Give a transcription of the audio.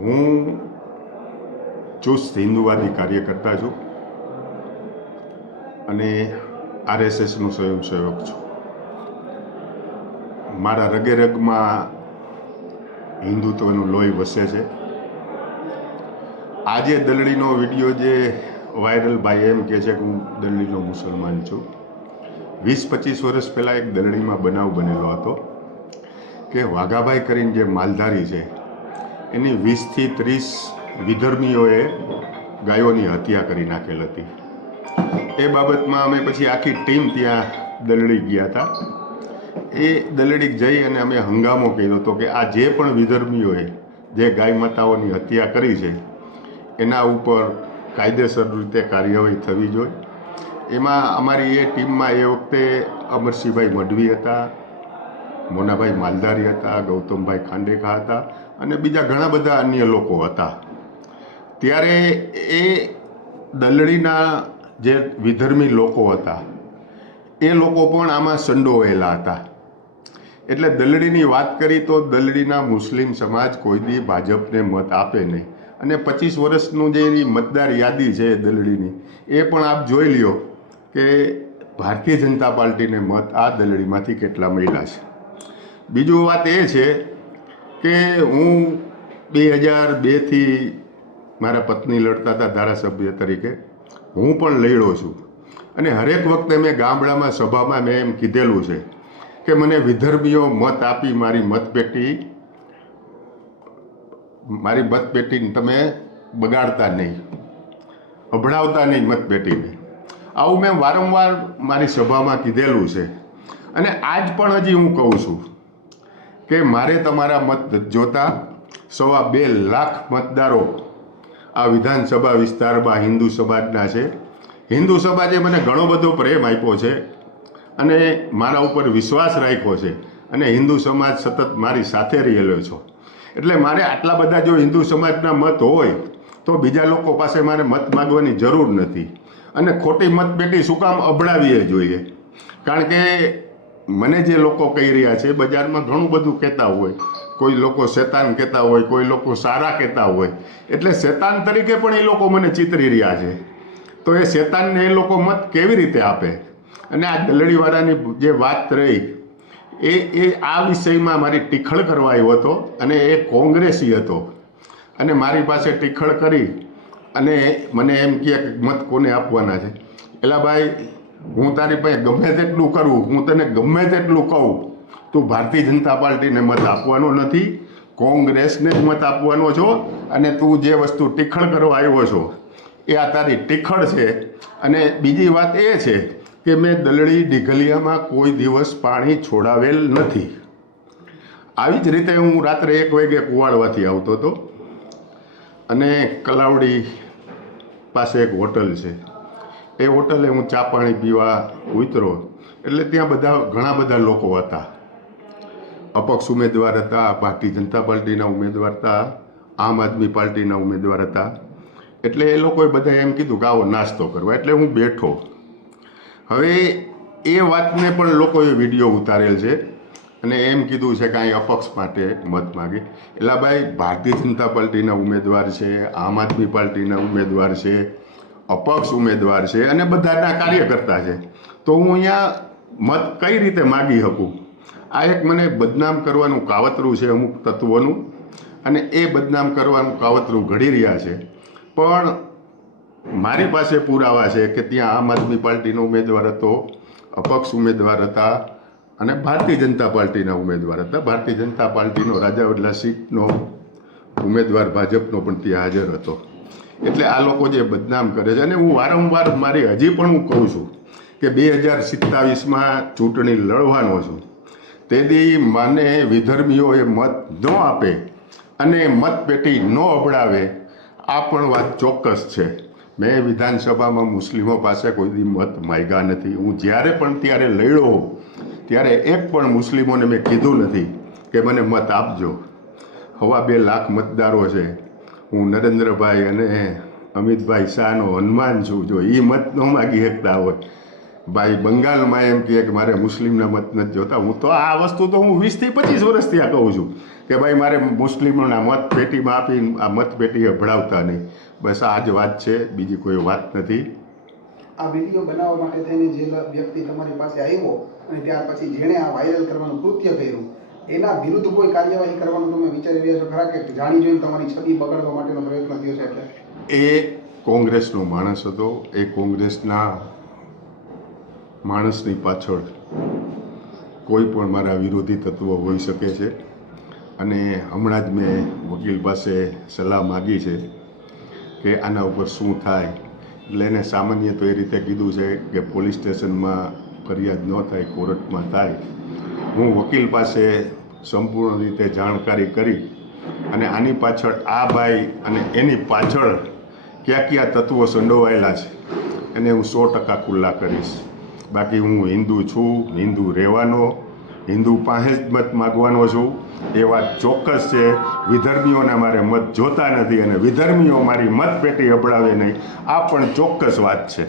હું ચુસ્ત હિન્દુવાદી કાર્યકર્તા છું અને આરએસએસનો સ્વયંસેવક છું. મારા રગે રગમાં હિન્દુત્વનું લોહી વસે છે. આજે દલડીનો વિડીયો જે વાયરલ ભાઈ એમ કહે છે કે હું દલડીનો મુસલમાન છું. 20-25 વર્ષ પહેલાં એક દલડીમાં બનાવ બનેલો હતો કે વાઘાભાઈ કરીને જે માલધારી છે એની 20થી 30 વિધર્મીઓએ ગાયોની હત્યા કરી નાખેલ હતી. એ બાબતમાં અમે પછી આખી ટીમ ત્યાં દલડી ગયા હતા. એ દલડી જઈ અને અમે હંગામો કર્યો હતો કે આ જે પણ વિધર્મીઓએ જે ગાય માતાઓની હત્યા કરી છે એના ઉપર કાયદેસર રીતે કાર્યવાહી થવી જોઈએ. એમાં અમારી એ ટીમમાં એ વખતે અમરસિંહભાઈ મઢવી હતા, મોનાભાઈ માલધારી હતા, ગૌતમભાઈ ખાંડેકા હતા અને બીજા ઘણા બધા અન્ય લોકો હતા. ત્યારે એ દલડીના જે વિધર્મી લોકો હતા એ લોકો પણ આમાં સંડોવાયેલા હતા. એટલે દલડીની વાત કરી તો દલડીના મુસ્લિમ સમાજ કોઈ દી ભાજપને મત આપે નહીં. અને 25 વર્ષનું જે એની મતદાર યાદી છે દલડીની એ પણ આપ જોઈ લ્યો કે ભારતીય જનતા પાર્ટીને મત આ દલડીમાંથી કેટલા મળ્યા છે. બીજું વાત એ છે કે હું 2002થી મારા પત્ની લડતા હતા ધારાસભ્ય તરીકે, હું પણ લડ્યો છું. અને હરેક વખતે મેં ગામડામાં સભામાં મેં એમ કીધેલું છે કે મને વિધર્મીઓ મત આપી મારી મતપેટીને તમે બગાડતા નહીં, અભડાવતા નહીં મતપેટીને. આવું મેં વારંવાર મારી સભામાં કીધેલું છે. અને આજ પણ હજી હું કહું છું કે મારે તમારા મત જોતા 2.25 લાખ મતદારો આ વિધાનસભા વિસ્તારમાં હિન્દુ સમાજના છે. હિન્દુ સમાજે મને ઘણો બધો પ્રેમ આપ્યો છે અને મારા ઉપર વિશ્વાસ રાખ્યો છે અને હિન્દુ સમાજ સતત મારી સાથે રહેલો છો. એટલે મારે આટલા બધા જો હિન્દુ સમાજના મત હોય તો બીજા લોકો પાસે મારે મત માગવાની જરૂર નથી. અને ખોટી મતપેટી શું કામ અભડાવીએ જોઈએ? કારણ કે મને જે લોકો કહી રહ્યા છે બજારમાં ઘણું બધું કહેતા હોય, કોઈ લોકો શેતાન કહેતા હોય, કોઈ લોકો સારા કહેતા હોય. એટલે શેતાન તરીકે પણ એ લોકો મને ચિતરી રહ્યા છે. તો એ શેતાનને એ લોકો મત કેવી રીતે આપે? અને આ દલડીવાળાની જે વાત રહી એ આ વિષયમાં મારી ટીખળ કરવા આવ્યો હતો અને એ કોંગ્રેસી હતો અને મારી પાસે ટીખળ કરી અને મને એમ કહે કે મત કોને આપવાના છે. એલા ભાઈ, હું તારી પાસે ગમે તેટલું કરું, હું તને ગમે તેટલું કહું, તું ભારતીય જનતા પાર્ટીને મત આપવાનો નથી, કોંગ્રેસને જ મત આપવાનો છો. અને તું જે વસ્તુ ટીખળ કરવા આવ્યો છો એ આ તારી ટીખળ છે. અને બીજી વાત એ છે કે મેં દલડી ઢીઘલિયામાં કોઈ દિવસ પાણી છોડાવેલ નથી. આવી જ રીતે હું રાત્રે 1 વાગે કુવાડવાથી આવતો હતો અને કલાવડી પાસે એક હોટલ છે. એ હોટલે હું ચા પાણી પીવા ઉતરો એટલે ત્યાં ઘણા બધા લોકો હતા. અપક્ષ ઉમેદવાર હતા, ભારતીય જનતા પાર્ટીના ઉમેદવાર હતા, આમ આદમી પાર્ટીના ઉમેદવાર હતા. એટલે એ લોકોએ બધા એમ કીધું કે આવો નાસ્તો કરવા. એટલે હું બેઠો. હવે એ વાતને પણ લોકોએ વિડીયો ઉતારેલ છે અને એમ કીધું છે કે અહીં અપક્ષ માટે મત માગે. એટલે ભાઈ, ભારતીય જનતા પાર્ટીના ઉમેદવાર છે, આમ આદમી પાર્ટીના ઉમેદવાર છે, અપક્ષ ઉમેદવાર છે અને બધાના કાર્યકર્તા છે. તો હું અહીંયા મત કઈ રીતે માગી શકું? આ એક મને બદનામ કરવાનું કાવતરું છે અમુક તત્વોનું અને એ બદનામ કરવાનું કાવતરું ઘડી રહ્યા છે. પણ મારી પાસે પુરાવા છે કે ત્યાં આમ આદમી પાર્ટીનો ઉમેદવાર હતો, અપક્ષ ઉમેદવાર હતા અને ભારતીય જનતા પાર્ટીના ઉમેદવાર હતા. ભારતીય જનતા પાર્ટીનો રાજાવડલા સીટનો ઉમેદવાર ભાજપનો પણ ત્યાં હાજર હતો. એટલે આ લોકો જે બદનામ કરે છે અને હું વારંવાર હજી પણ હું કહું છું કે 2027માં ચૂંટણી લડવાનો છું. તેથી મને વિધર્મીઓએ મત ન આપે અને મતપેટી ન અભડાવે આ પણ વાત ચોક્કસ છે. મેં વિધાનસભામાં મુસ્લિમો પાસે કોઈ દી મત માગ્યા નથી. હું જ્યારે પણ ત્યારે લડ્યો ત્યારે એક પણ મુસ્લિમોને મેં કીધું નથી કે મને મત આપજો. 2.25 લાખ મતદારો છે. હું નરેન્દ્રભાઈ અને અમિતભાઈ શાહનો હનુમાન છું. જો એ મત ન માગી શકતા હોય, ભાઈ બંગાળમાં એમ કહે કે મારે મુસ્લિમના મત નથી જોતા. હું તો આ વસ્તુ તો હું 20થી 25 વર્ષથી આ કહું છું કે ભાઈ મારે મુસ્લિમોના મત પેટીમાં આપીને આ મત પેટી અભડાવતા નહીં. બસ આ જ વાત છે, બીજી કોઈ વાત નથી. આ વિડીયો બનાવવા માટે થઈને જે વ્યક્તિ તમારી પાસે આવ્યો અને ત્યાર પછી જેણે આ વાયરલ કરવાનું કૃત્ય કર્યું એના વિરુદ્ધ કોઈ કાર્યવાહી કરવાનું તમે વિચારી રહ્યા છો ખરા, કે જાણી જોઈને તમારી છબી બગાડવા માટેનો પ્રયત્ન થયો છે? એટલે એ કોંગ્રેસનો માણસ હતો. એ કોંગ્રેસના માણસની પાછળ કોઈ પણ મારા વિરોધી તત્વો હોઈ શકે છે. અને હમણાં જ મેં વકીલ પાસે સલાહ માગી છે કે આના ઉપર શું થાય. એટલે એને સામાન્ય તો એ રીતે કીધું છે કે પોલીસ સ્ટેશનમાં ફરિયાદ ન થાય, કોર્ટમાં થાય. હું વકીલ પાસે સંપૂર્ણ રીતે જાણકારી કરી અને આની પાછળ આ ભાઈ અને એની પાછળ ક્યાં ક્યાં તત્વો સંડોવાયેલા છે એને હું 100% ખુલ્લા કરીશ. બાકી હું હિન્દુ છું, હિન્દુ રહેવાનો, હિન્દુ પાસે જ મત માગવાનો છું, એ વાત ચોક્કસ છે. વિધર્મીઓના મારે મત જોતા નથી અને વિધર્મીઓ મારી મતપેટી અપડાવે નહીં, આ પણ ચોક્કસ વાત છે.